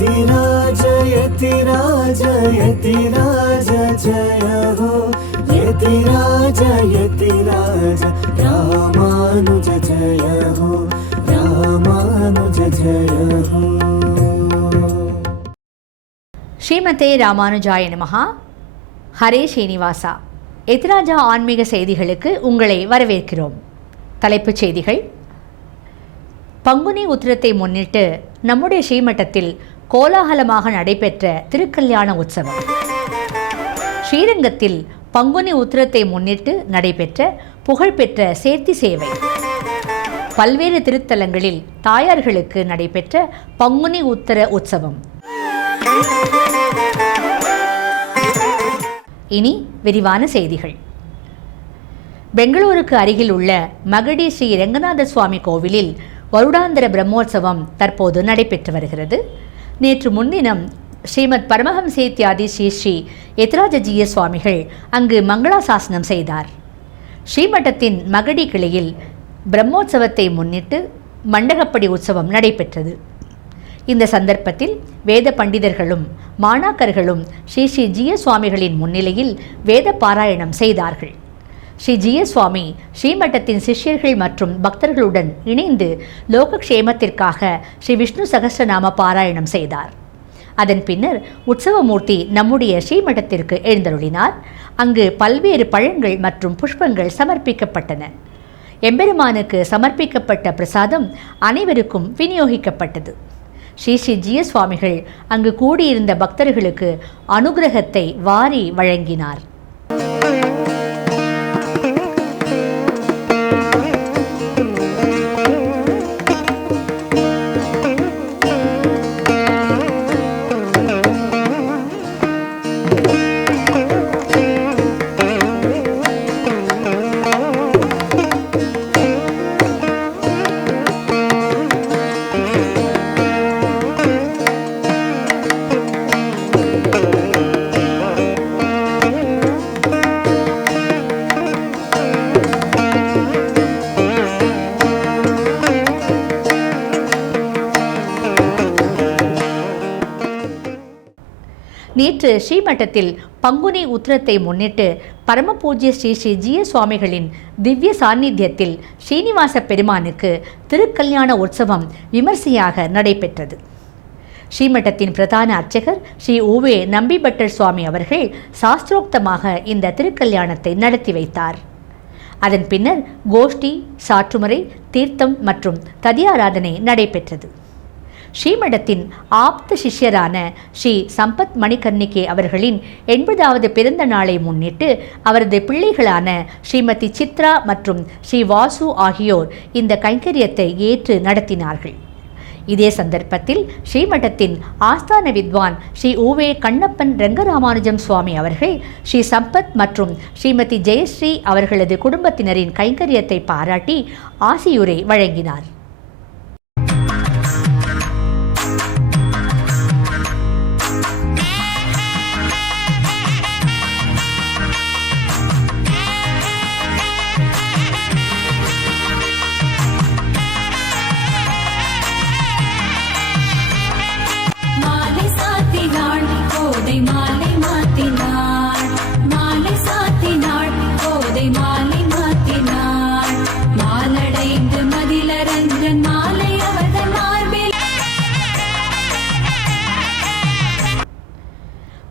यतिराज यतिराज यतिराज जय हो यतिराज यतिराज रामानुज जय हो रामानुज जय हो. ஸ்ரீமதே ராமானுஜாய நமஹா. ஹரே ஸ்ரீனிவாசா. எதிராஜா ஆன்மீக செய்திகளுக்கு உங்களை வரவேற்கிறோம். தலைப்புச் செய்திகள். பங்குனி உத்திரத்தை முன்னிட்டு நம்முடைய ஸ்ரீமட்டத்தில் கோலாகலமாக நடைபெற்ற திருக்கல்யாண உற்சவம். ஸ்ரீரங்கத்தில் பங்குனி உத்திரத்தை முன்னிட்டு நடைபெற்ற புகழ்பெற்ற சேர்த்தி சேவை. பல்வேறு திருத்தலங்களில் தாயார்களுக்கு நடைபெற்ற பங்குனி உத்திர உற்சவம். இனி விரிவான செய்திகள். பெங்களூருக்கு அருகில் உள்ள மகடி ஸ்ரீ ரங்கநாத சுவாமி கோவிலில் வருடாந்திர பிரம்மோற்சவம் தற்போது நடைபெற்று வருகிறது. நேற்று முன்தினம் ஸ்ரீமத் பரமஹம்சேத்யாதி ஸ்ரீ ஸ்ரீ யதிராஜஜீய சுவாமிகள் அங்கு மங்களாசாசனம் செய்தார். ஸ்ரீமட்டத்தின் மகடி கிளையில் பிரம்மோற்சவத்தை முன்னிட்டு மண்டகப்படி உற்சவம் நடைபெற்றது. இந்த சந்தர்ப்பத்தில் வேத பண்டிதர்களும் மாணாக்கர்களும் ஸ்ரீ ஸ்ரீ ஜீய சுவாமிகளின் முன்னிலையில் வேத பாராயணம் செய்தார்கள். ஸ்ரீ ஜீய சுவாமி ஸ்ரீமட்டத்தின் சிஷ்யர்கள் மற்றும் பக்தர்களுடன் இணைந்து லோகக்ஷேமத்திற்காக ஸ்ரீ விஷ்ணு சகஸ்ரநாம பாராயணம் செய்தார். அதன் பின்னர் உற்சவமூர்த்தி நம்முடைய ஸ்ரீமட்டத்திற்கு எழுந்தருளினார். அங்கு பல்வேறு பழங்கள் மற்றும் புஷ்பங்கள் சமர்ப்பிக்கப்பட்டன. எம்பெருமானுக்கு சமர்ப்பிக்கப்பட்ட பிரசாதம் அனைவருக்கும் விநியோகிக்கப்பட்டது. ஸ்ரீ ஸ்ரீ ஜீய சுவாமிகள் அங்கு கூடியிருந்த பக்தர்களுக்கு அனுகிரகத்தை வாரி வழங்கினார். நேற்று ஸ்ரீமட்டத்தில் பங்குனி உத்திரத்தை முன்னிட்டு பரமபூஜ்ய ஸ்ரீ ஸ்ரீ ஜீய சுவாமிகளின் திவ்ய சாநித்தியத்தில் ஸ்ரீனிவாச பெருமானுக்கு திருக்கல்யாண உற்சவம் விமர்சையாக நடைபெற்றது. ஸ்ரீமட்டத்தின் பிரதான அர்ச்சகர் ஸ்ரீ ஊவே நம்பிபட்டர் சுவாமி அவர்கள் சாஸ்திரோக்தமாக இந்த திருக்கல்யாணத்தை நடத்தி வைத்தார். அதன் பின்னர் கோஷ்டி, சாற்றுமுறை, தீர்த்தம் மற்றும் ததியாராதனை நடைபெற்றது. ஸ்ரீமடத்தின் ஆப்த சிஷ்யரான ஸ்ரீ சம்பத் மணிகர்ணிகே அவர்களின் 80வது பிறந்த நாளை முன்னிட்டு அவரது பிள்ளைகளான ஸ்ரீமதி சித்ரா மற்றும் ஸ்ரீ வாசு ஆகியோர் இந்த கைங்கரியத்தை ஏற்று நடத்தினார்கள். இதே சந்தர்ப்பத்தில் ஸ்ரீமடத்தின் ஆஸ்தான வித்வான் ஸ்ரீ ஊவே கண்ணப்பன் ரங்கராமானுஜம் சுவாமி அவர்கள் ஸ்ரீ சம்பத் மற்றும் ஸ்ரீமதி ஜெயஸ்ரீ அவர்களது குடும்பத்தினரின் கைங்கரியத்தை பாராட்டி ஆசியுரை வழங்கினார்.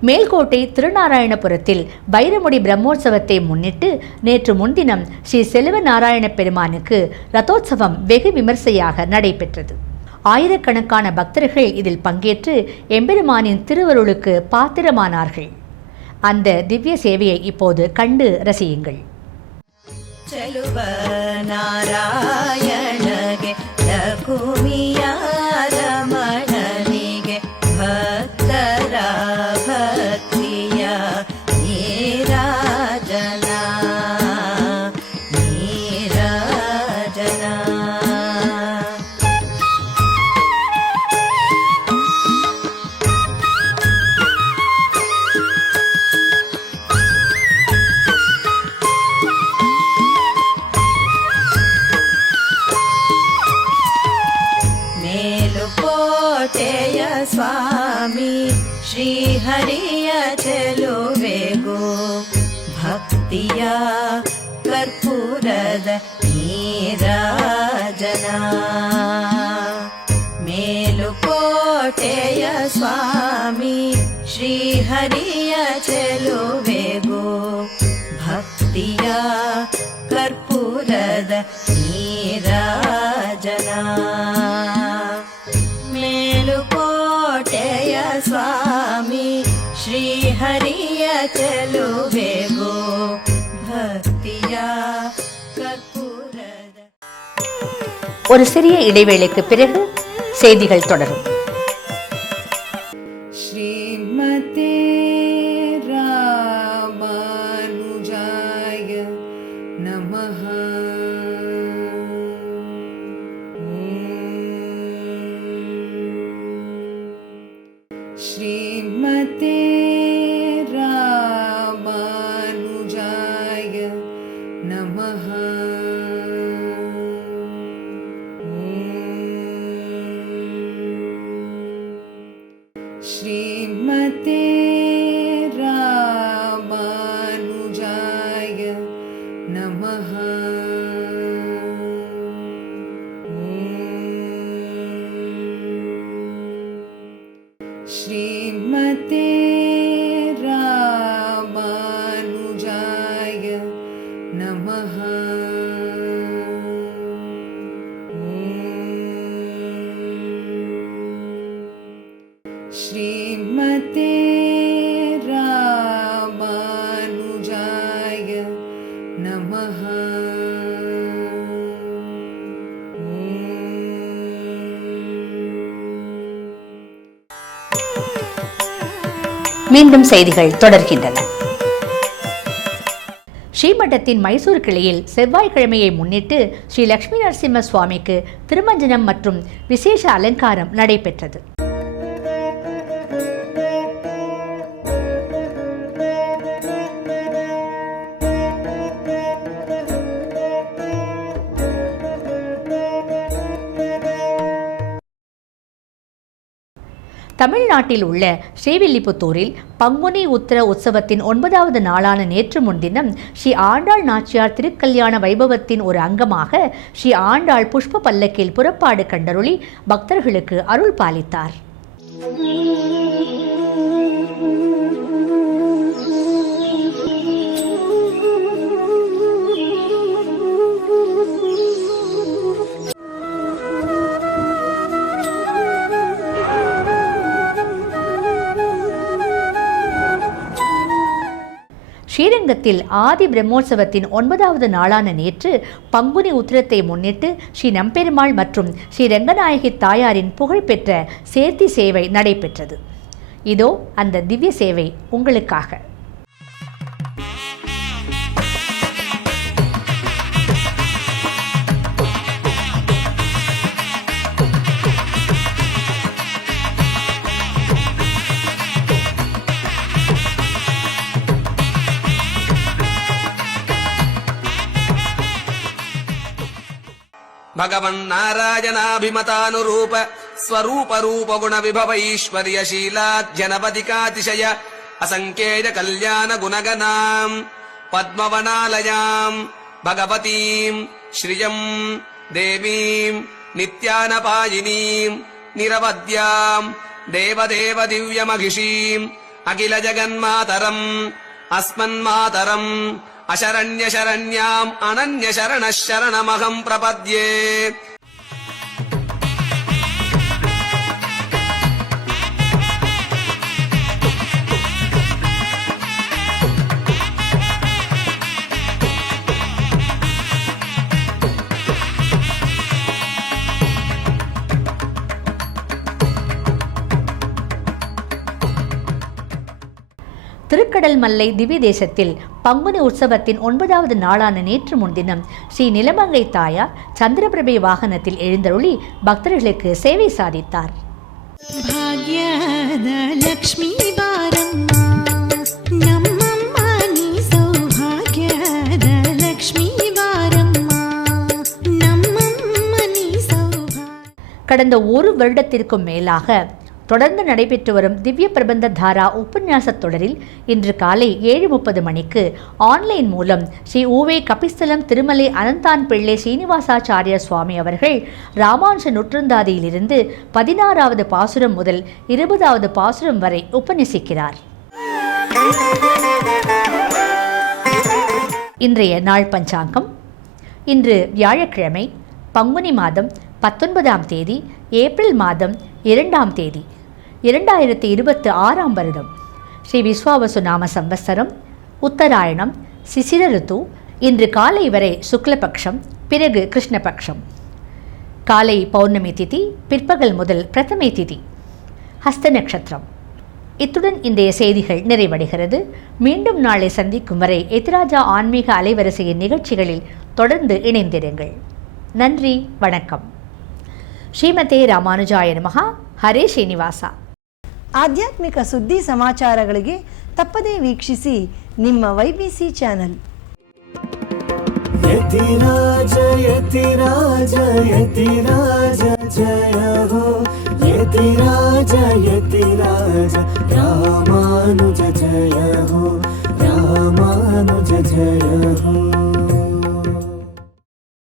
மேல்கோட்டை திருநாராயணபுரத்தில் வைரமுடி பிரம்மோற்சவத்தை முன்னிட்டு நேற்று முன்தினம் ஸ்ரீ செல்வ நாராயண பெருமானுக்கு ரதோத்சவம் வெகு விமர்சையாக நடைபெற்றது. ஆயிரக்கணக்கான பக்தர்கள் இதில் பங்கேற்று எம்பெருமானின் திருவருளுக்கு பாத்திரமானார்கள். அந்த திவ்ய சேவையை இப்போது கண்டு ரசியுங்கள். செல்வ நாராயணகே லகுமியா ரமணனிகே பக்தரா பக்தியா நீராஜனா நீராஜனா. மேலு ಕೋಟೆಯ ಸ್ವಾಮಿ ಶ್ರೀಹರಿಯ ಚೆಲುವೆಗೋ ಭಕ್ತಿಯ ಕರ್ಪೂರದ ನೀರಾಜನ ಮೇಲುಕೋಟೆಯ ಸ್ವಾಮಿ ಶ್ರೀಹರಿಯ ಚೆಲುವೆಗೋ ಭಕ್ತಿಯ ಕರ್ಪೂರದ ನೀರಾಜನ ಮೇಲುಕೋಟೆಯ ಸ್ವಾಮಿ ಶ್ರೀಹರಿಯ ಚೆಲುವೆಗೋ ಭಕ್ತಿಯ கற்பூரத. ஒரு சிறிய இடைவேளைக்கு பிறகு செய்திகள் தொடரும். ஸ்ரீமதே ராமானுஜாய நமஹ. ஸ்ரீமதே ராமானுஜாய நமஹ. ஸ்ரீமதே ராமானுஜாய நமஹ. ஸ்ரீமதே ராமானுஜாய நமஹ. ஸ்ரீமதே ராமானுஜாய நமஹ. மீண்டும் செய்திகள் தொடர்கின்றன. ஸ்ரீமட்டத்தின் மைசூர் கிளையில் செவ்வாய்க்கிழமையை முன்னிட்டு ஸ்ரீ லட்சுமி நரசிம்ம சுவாமிக்கு திருமஞ்சனம் மற்றும் விசேஷ அலங்காரம் நடைபெற்றது. தமிழ்நாட்டில் உள்ள ஸ்ரீவில்லிபுத்தூரில் பங்குனி உத்திர உற்சவத்தின் 9வது நாளான நேற்று முன்தினம் ஸ்ரீ ஆண்டாள் நாச்சியார் திருக்கல்யாண வைபவத்தின் ஒரு அங்கமாக ஸ்ரீ ஆண்டாள் புஷ்ப பல்லக்கில் புறப்பாடு கண்டருளி பக்தர்களுக்கு அருள் பாலித்தார். ஸ்ரீரங்கத்தில் ஆதி பிரம்மோற்சவத்தின் 9வது நாளான நேற்று பங்குனி உத்திரத்தை முன்னிட்டு ஸ்ரீ நம்பெருமாள் மற்றும் ஸ்ரீ ரங்கநாயகி தாயாரின் புகழ்பெற்ற சேர்த்தி சேவை நடைபெற்றது. இதோ அந்த திவ்ய சேவை உங்களுக்காக. भगवन्नारायणाभिमतानुरूप स्वरूप रूप गुण विभव ईश्वर्य शीलाद्यनवधिकातिशय असंख्येय कल्याण गुणगणाम् पद्मवनालयाम् भगवतीम् श्रियम् देवीम् नित्यानपायिनीम् निरवद्याम् देवदेव दिव्यमहिषीम् अखिल जगन्मातरम् अस्मन्मातरम् अशरण्य शरण्याम् अनन्य शरणः शरणमहम् प्रपद्ये. திருக்கடல் மல்லை திவ்ய தேசத்தில் பங்குனி உற்சவத்தின் 9வது நாளான நேற்று முன்தினம் ஸ்ரீ நிலமங்கை தாயார் சந்திரபிரபை வாகனத்தில் எழுந்தருளி பக்தர்களுக்கு சேவை சாதித்தார். ಭಾಗ್ಯದ ಲಕ್ಷ್ಮೀ ಬಾರಮ್ಮ ನಮ್ಮಮ್ಮ ನೀ ಸೌಭಾಗ್ಯದ ಲಕ್ಷ್ಮೀ ಬಾರಮ್ಮ ನಮ್ಮಮ್ಮ ನೀ ಸೌಭಾಗ್ಯ. கடந்த ஒரு வருடத்திற்கும் மேலாக தொடர்ந்து நடைபெற்று வரும் திவ்ய பிரபந்த தாரா உபன்யாச தொடரில் இன்று காலை 7:30 மணிக்கு ஆன்லைன் மூலம் ஸ்ரீ ஊவே கபிஸ்தலம் திருமலை அனந்தான் பிள்ளை ஸ்ரீனிவாசாச்சாரிய சுவாமி அவர்கள் ராமானுஜ நூற்றந்தாதியிலிருந்து 16வது பாசுரம் முதல் 20வது பாசுரம் வரை உபன்யசிக்கிறார். இன்றைய நாள் பஞ்சாங்கம். இன்று வியாழக்கிழமை, பங்குனி மாதம் 19ஆம் தேதி, ஏப்ரல் மாதம் 2ஆம் தேதி, 2026ஆம் வருடம். ஸ்ரீ விஸ்வாவசு நாம சம்பத்சரம், உத்தராயணம், சிசிர ருத்து. இன்று காலை வரை சுக்லபக்ஷம், பிறகு கிருஷ்ணபக்ஷம். காலை பௌர்ணமி திதி, பிற்பகல் முதல் பிரதமை திதி, ஹஸ்த நட்சத்திரம். இத்துடன் இன்றைய செய்திகள் நிறைவடைகிறது. மீண்டும் நாளை சந்திக்கும் வரை எத்திராஜா ஆன்மீக அலைவரிசையின் நிகழ்ச்சிகளில் தொடர்ந்து இணைந்திருங்கள். நன்றி, வணக்கம். ಶ್ರೀಮತೆ ರಾಮಾನುಜಾಯ ನಮಃ. ಹರೇ ಶ್ರೀನಿವಾಸ. ಆಧ್ಯಾತ್ಮಿಕ ಸುದ್ದಿ ಸಮಾಚಾರಗಳಿಗೆ ತಪ್ಪದೇ ವೀಕ್ಷಿಸಿ ನಿಮ್ಮ YBC ಚಾನೆಲ್. ಯತಿರಾಜ ಯತಿರಾಜ ಯತಿರಾಜ ಜಯ ಹೋ ಯತಿರಾಜ ಯತಿರಾಜ ರಾಮಾನುಜ